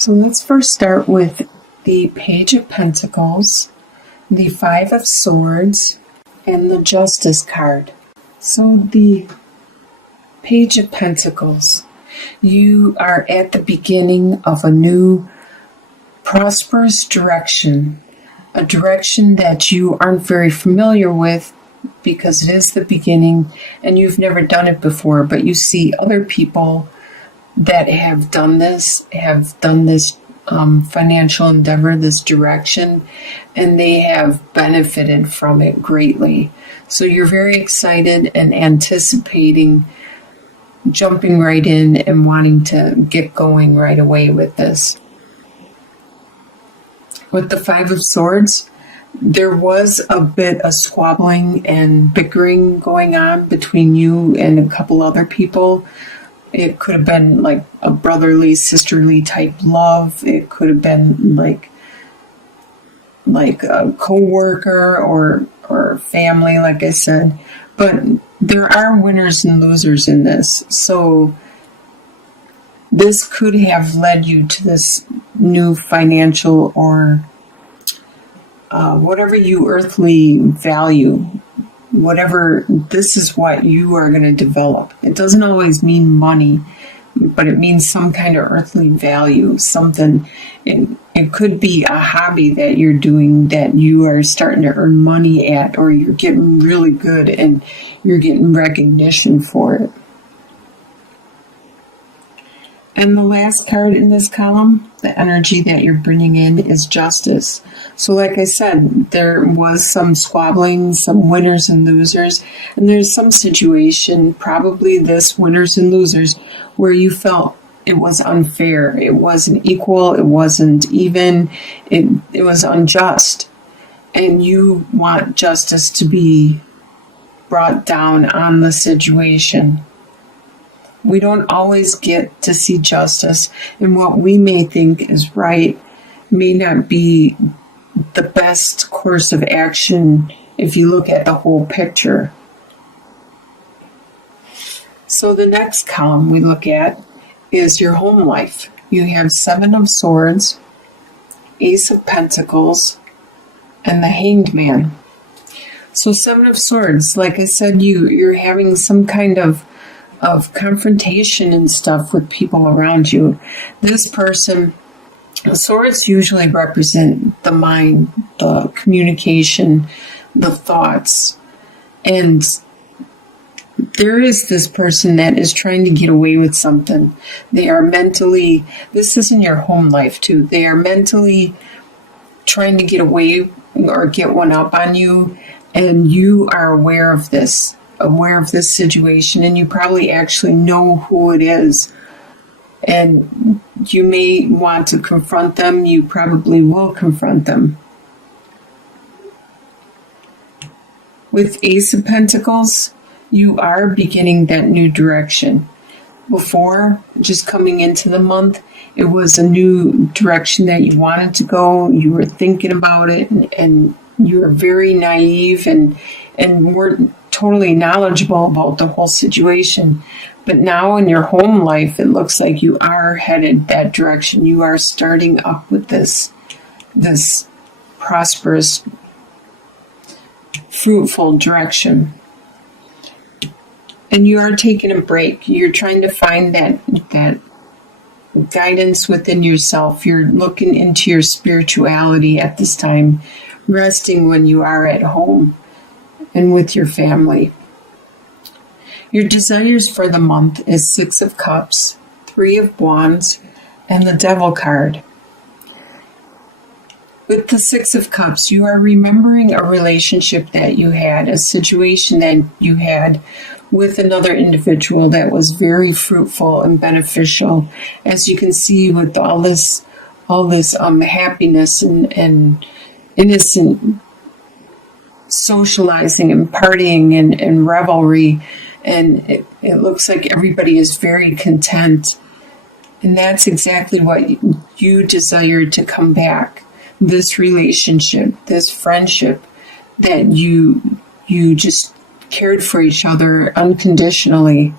So let's first start with the Page of Pentacles, the Five of Swords, and the Justice card. So the Page of Pentacles, you are at the beginning of a new prosperous direction, a direction that you aren't very familiar with because it is the beginning and you've never done it before, but you see other people that have done this financial endeavor, this direction, and they have benefited from it greatly. So you're very excited and anticipating jumping right in and wanting to get going right away with this. With the Five of Swords, there was a bit of squabbling and bickering going on between you and a couple other people. It could have been like a brotherly, sisterly type love. It could have been like a co-worker or family, like I said. But there are winners and losers in this. So this could have led you to this new financial or whatever you earthly value. Whatever, this is what you are going to develop. It doesn't always mean money, but it means some kind of earthly value, something. It could be a hobby that you're doing that you are starting to earn money at, or you're getting really good and you're getting recognition for it. And the last card in this column, the energy that you're bringing in, is Justice. So like I said, there was some squabbling, some winners and losers, and there's some situation, probably this winners and losers, where you felt it was unfair, it wasn't equal, it wasn't even, it was unjust. And you want justice to be brought down on the situation. We don't always get to see justice, and what we may think is right may not be the best course of action if you look at the whole picture. So the next column we look at is your home life. You have Seven of Swords, Ace of Pentacles, and the Hanged Man. So Seven of Swords, like I said, you're having some kind of confrontation and stuff with people around you. This person, the swords usually represent the mind, the communication, the thoughts. And there is this person that is trying to get away with something. They are mentally, this is in your home life too, they are mentally trying to get away or get one up on you, and you are aware of this situation, and you probably actually know who it is, and you may want to confront them. You probably will confront them. With Ace of Pentacles, you are beginning that new direction. Before, just coming into the month, it was a new direction that you wanted to go. You were thinking about it, and you were very naive and weren't totally knowledgeable about the whole situation. But now in your home life, it looks like you are headed that direction. You are starting up with this prosperous, fruitful direction. And you are taking a break. You're trying to find that guidance within yourself. You're looking into your spirituality at this time, resting when you are at home and with your family. Your desires for the month is Six of Cups, Three of Wands, and the Devil card. With the Six of Cups, you are remembering a relationship that you had, a situation that you had with another individual that was very fruitful and beneficial. As you can see, with all this happiness and innocent socializing and partying and revelry, and it looks like everybody is very content, and that's exactly what you desire to come back. This relationship, this friendship, that you just cared for each other unconditionally,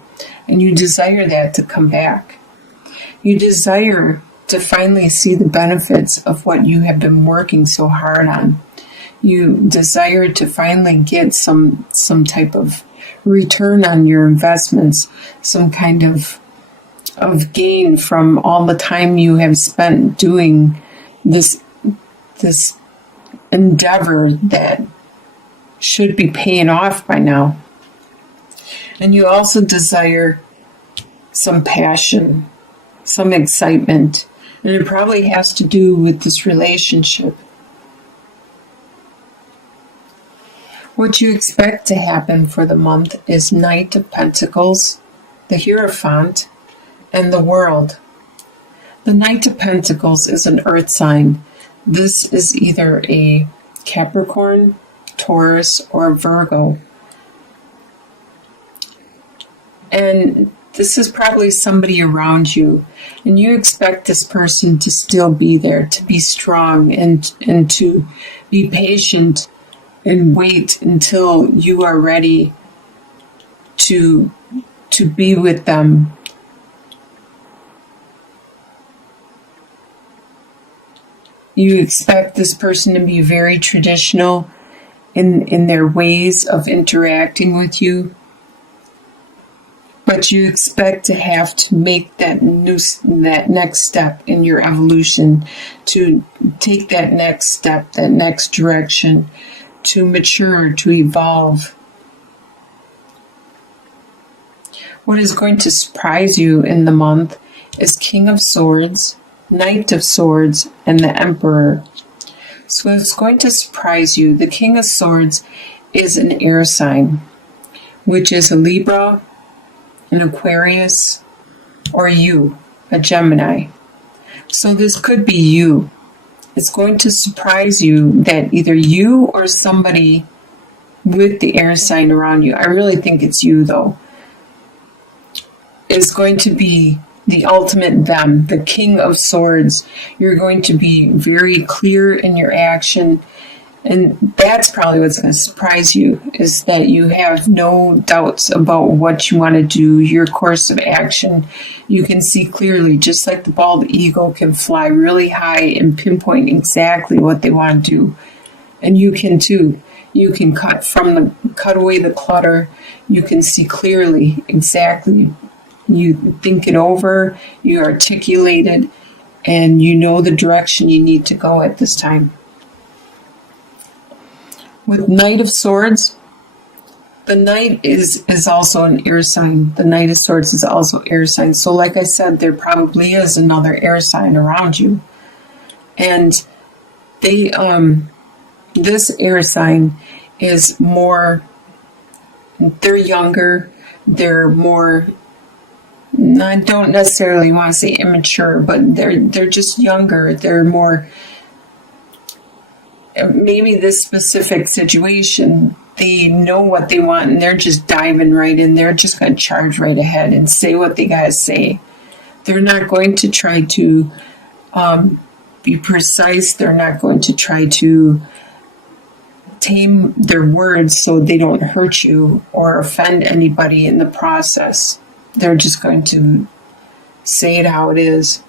and you desire that to come back. You desire to finally see the benefits of what you have been working so hard on. You desire to finally get some type of return on your investments, some kind of gain from all the time you have spent doing this endeavor that should be paying off by now. And you also desire some passion, some excitement, and it probably has to do with this relationship. What you expect to happen for the month is Knight of Pentacles, the Hierophant, and the World. The Knight of Pentacles is an earth sign. This is either a Capricorn, Taurus, or Virgo. And this is probably somebody around you, and you expect this person to still be there, to be strong, and to be patient and wait until you are ready to be with them. You expect this person to be very traditional in their ways of interacting with you, but you expect to have to make that next step in your evolution, to take that next step, that next direction, to mature, to evolve. What is going to surprise you in the month is King of Swords, Knight of Swords, and the Emperor. So it's going to surprise you. The King of Swords is an air sign, which is a Libra, an Aquarius, or you, a Gemini. So this could be you. It's going to surprise you that either you or somebody with the air sign around you, I really think it's you though, is going to be the ultimate them, the King of Swords. You're going to be very clear in your action, and that's probably what's going to surprise you, is that you have no doubts about what you want to do, your course of action. You can see clearly, just like the bald eagle can fly really high and pinpoint exactly what they want to do. And you can too. You can cut away the clutter. You can see clearly exactly. You think it over, you articulate it, and you know the direction you need to go at this time. With Knight of Swords, the Knight is also an air sign. The Knight of Swords is also air sign. So like I said, there probably is another air sign around you. And they this air sign is more, they're younger, they're more, I don't necessarily want to say immature, but they're just younger. They're more, maybe this specific situation, they know what they want and they're just diving right in. They're just going to charge right ahead and say what they got to say. They're not going to try to be precise. They're not going to try to tame their words so they don't hurt you or offend anybody in the process. They're just going to say it how it is.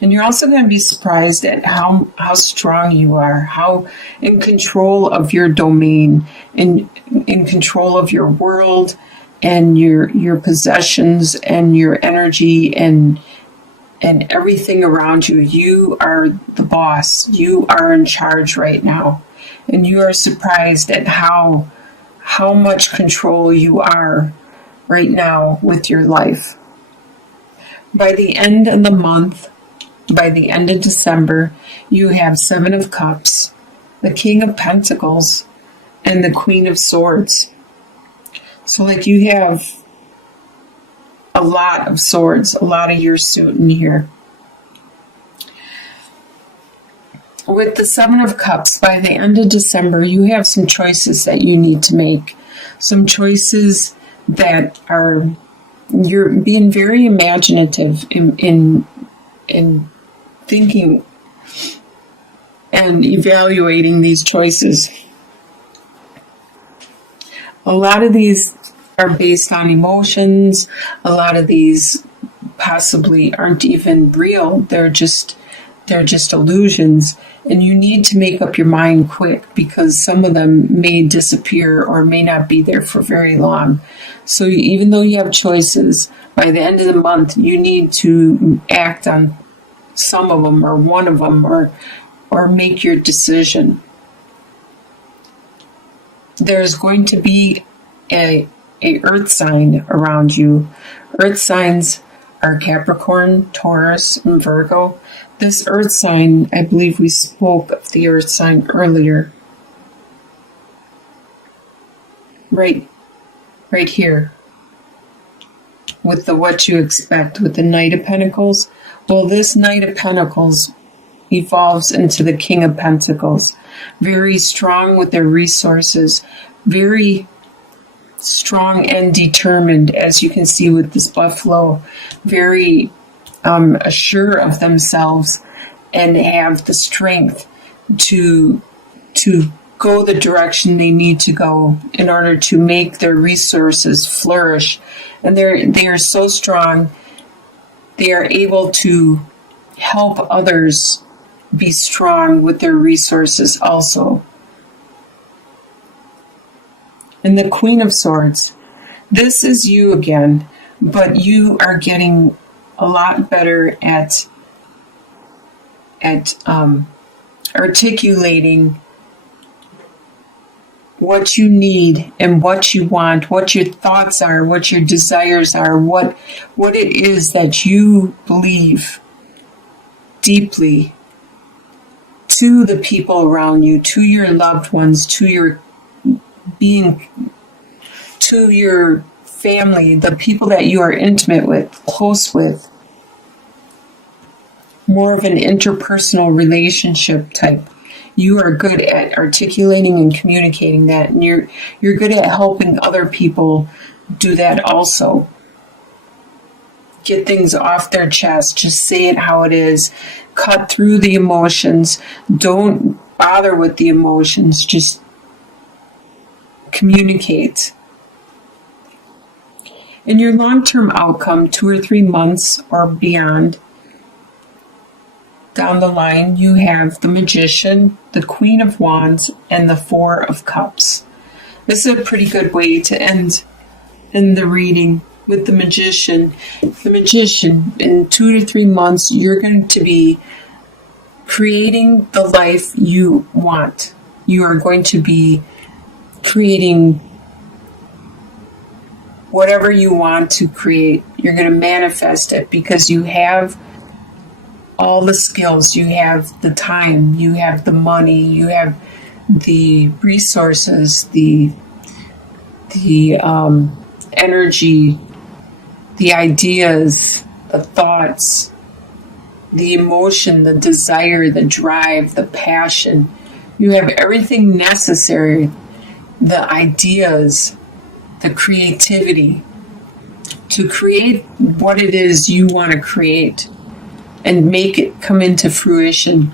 And you're also going to be surprised at how strong you are, how in control of your domain, in control of your world and your possessions and your energy and everything around you. You are the boss. You are in charge right now. And you are surprised at how much control you are right now with your life. By the end of the month, by the end of December, you have Seven of Cups, the King of Pentacles, and the Queen of Swords. So like you have a lot of swords, a lot of your suit in here. With the Seven of Cups, by the end of December, you have some choices that you need to make. Some choices that are, you're being very imaginative in thinking and evaluating these choices. A lot of these are based on emotions. A lot of these possibly aren't even real. They're just illusions. And you need to make up your mind quick, because some of them may disappear or may not be there for very long. So even though you have choices, by the end of the month, you need to act on some of them or one of them, or make your decision. There's going to be a earth sign around you. Earth signs are Capricorn, Taurus, and Virgo. This earth sign, I believe we spoke of the earth sign earlier. Right here. With the what you expect, with the Knight of Pentacles. Well, this Knight of Pentacles evolves into the King of Pentacles. Very strong with their resources. Very strong and determined, as you can see with this buffalo. Very assured of themselves, and have the strength to go the direction they need to go in order to make their resources flourish. And they are so strong, they are able to help others be strong with their resources also. And the Queen of Swords, this is you again, but you are getting a lot better at articulating what you need and what you want, what your thoughts are, what your desires are, what it is that you believe deeply to the people around you, to your loved ones, to your being, to your family, the people that you are intimate with, close with. More of an interpersonal relationship type. You are good at articulating and communicating that, and you're good at helping other people do that also. Get things off their chest. Just say it how it is. Cut through the emotions. Don't bother with the emotions. Just communicate. In your long-term outcome, 2 or 3 months or beyond, down the line, you have the Magician, the Queen of Wands, and the Four of Cups. This is a pretty good way to end in the reading with the Magician. The Magician, in 2 to 3 months, you're going to be creating the life you want. You are going to be creating whatever you want to create. You're going to manifest it because you have all the skills, you have the time, you have the money, you have the resources, the energy, the ideas, the thoughts, the emotion, the desire, the drive, the passion. You have everything necessary, the ideas, the creativity to create what it is you want to create and make it come into fruition.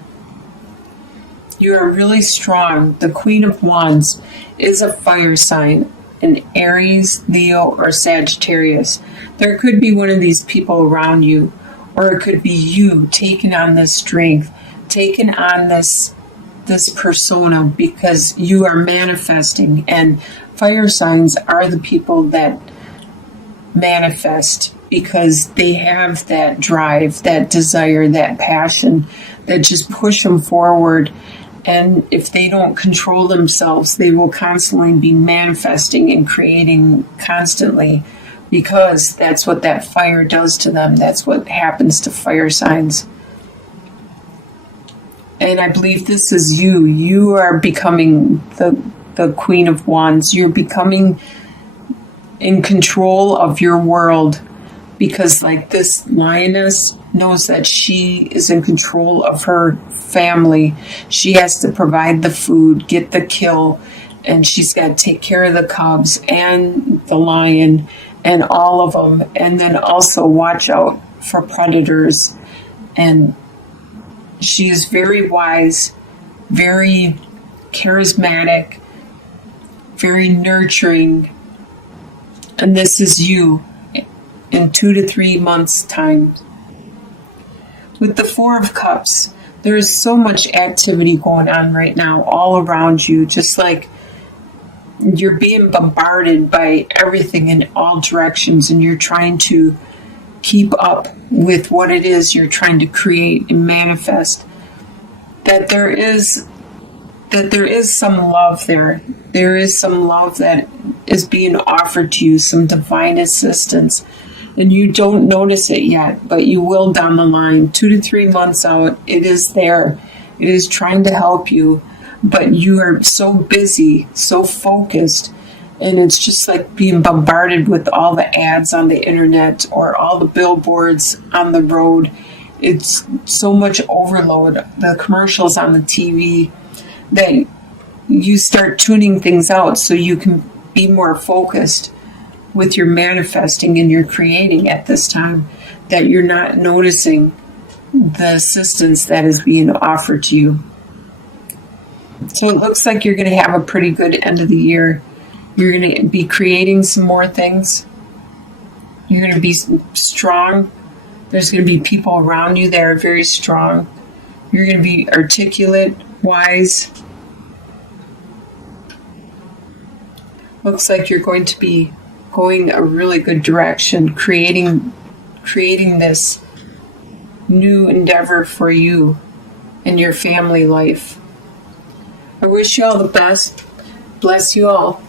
You are really strong. The Queen of Wands is a fire sign, an Aries, Leo, or Sagittarius. There could be one of these people around you, or it could be you taking on this strength, taking on this persona, because you are manifesting. And fire signs are the people that manifest because they have that drive, that desire, that passion that just push them forward. And if they don't control themselves, they will constantly be manifesting and creating constantly, because that's what that fire does to them. That's what happens to fire signs. And I believe this is you. You are becoming the Queen of Wands. You're becoming in control of your world, because like this lioness knows that she is in control of her family. She has to provide the food, get the kill, and she's got to take care of the cubs and the lion and all of them, and then also watch out for predators. And she is very wise, very charismatic, very nurturing. And this is you. in 2 to 3 months' time. With the Four of Cups, there is so much activity going on right now all around you, just like you're being bombarded by everything in all directions, and you're trying to keep up with what it is you're trying to create and manifest. That there is some love there. There is some love that is being offered to you, some divine assistance. And you don't notice it yet, but you will down the line. 2 to 3 months out, it is there. It is trying to help you, but you are so busy, so focused, and it's just like being bombarded with all the ads on the internet or all the billboards on the road. It's so much overload, the commercials on the TV, that you start tuning things out so you can be more focused with your manifesting and your creating at this time, that you're not noticing the assistance that is being offered to you. So it looks like you're going to have a pretty good end of the year. You're going to be creating some more things. You're going to be strong. There's going to be people around you that are very strong. You're going to be articulate, wise. Looks like you're going to be going a really good direction, creating this new endeavor for you and your family life. I wish you all the best. Bless you all.